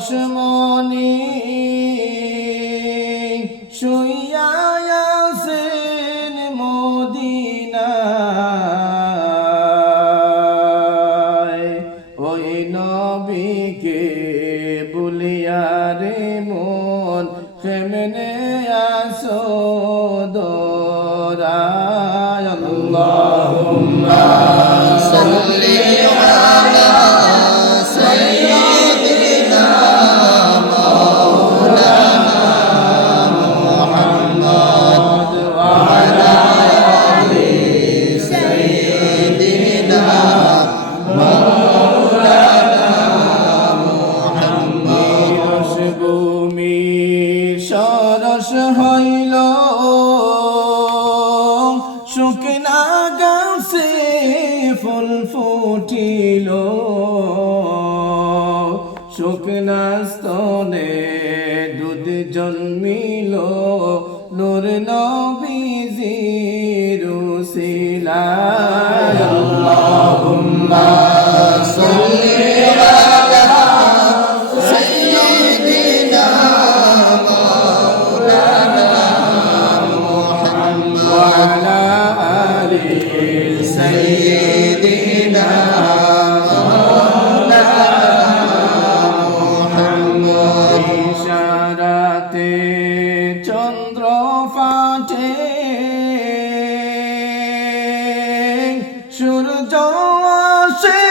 পরশমণি শুইয়াছেন মদিনায়। ওই নবীকে বলিয়া রে মন কেমনে আসো দোরায়? আল্লাহুম্মা রস স্তনে দুধ জন্মিল। নূর নবীজির রুশিলা আল্লাহুম্মা সাল্লি আলা ইশারাতে চন্দ্র ফাটে সূর্য আসে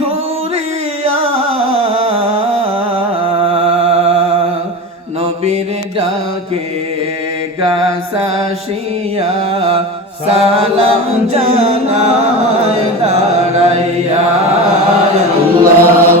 ঘুরিয়া। নবীর ডাকে গাছাসিয়া সালাম জানায় দাঁড়াইয়া। আল্লাহুম্মা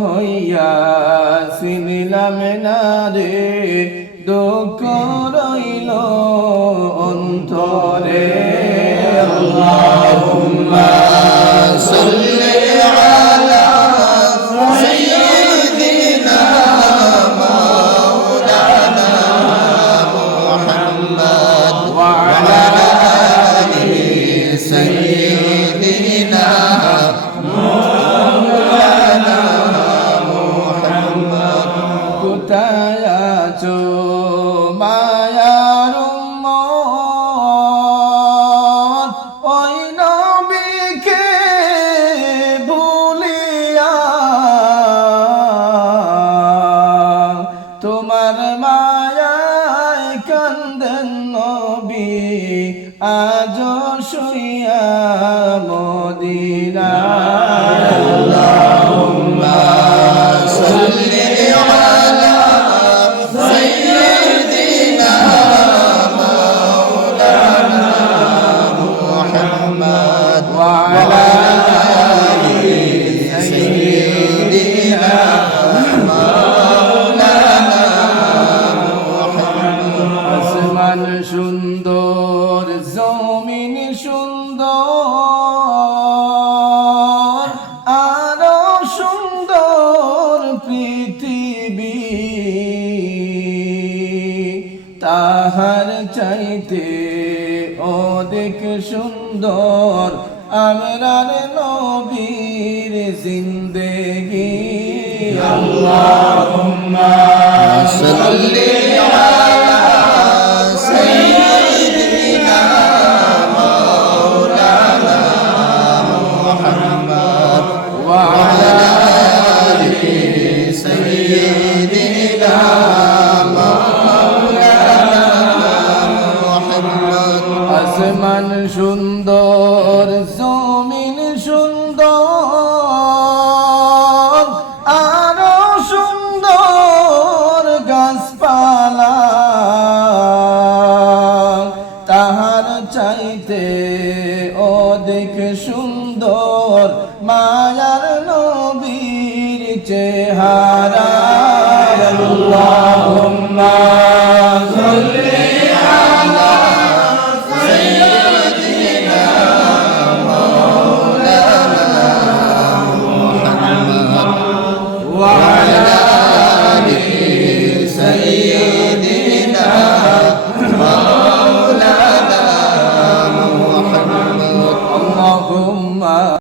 হইয়া সিনলাম না রে নবীকে ভুলিয়া তোমার মায়ায় কান্দেন নবী আজ শুইয়া মদিনা জমিন সুন্দর আরও সুন্দর পৃথিবী। তাহার চাইতে অধিক সুন্দর আমরার নবীর জিন্দেগি। আল্লাহুম্মা সাল্লি আসমান সুন্দর, জমিন সুন্দর, আরও সুন্দর গাছপালা। তাহার চাইতে অধিক সুন্দর মায়ার নবীর চেহারা। আল্লাহুম্মা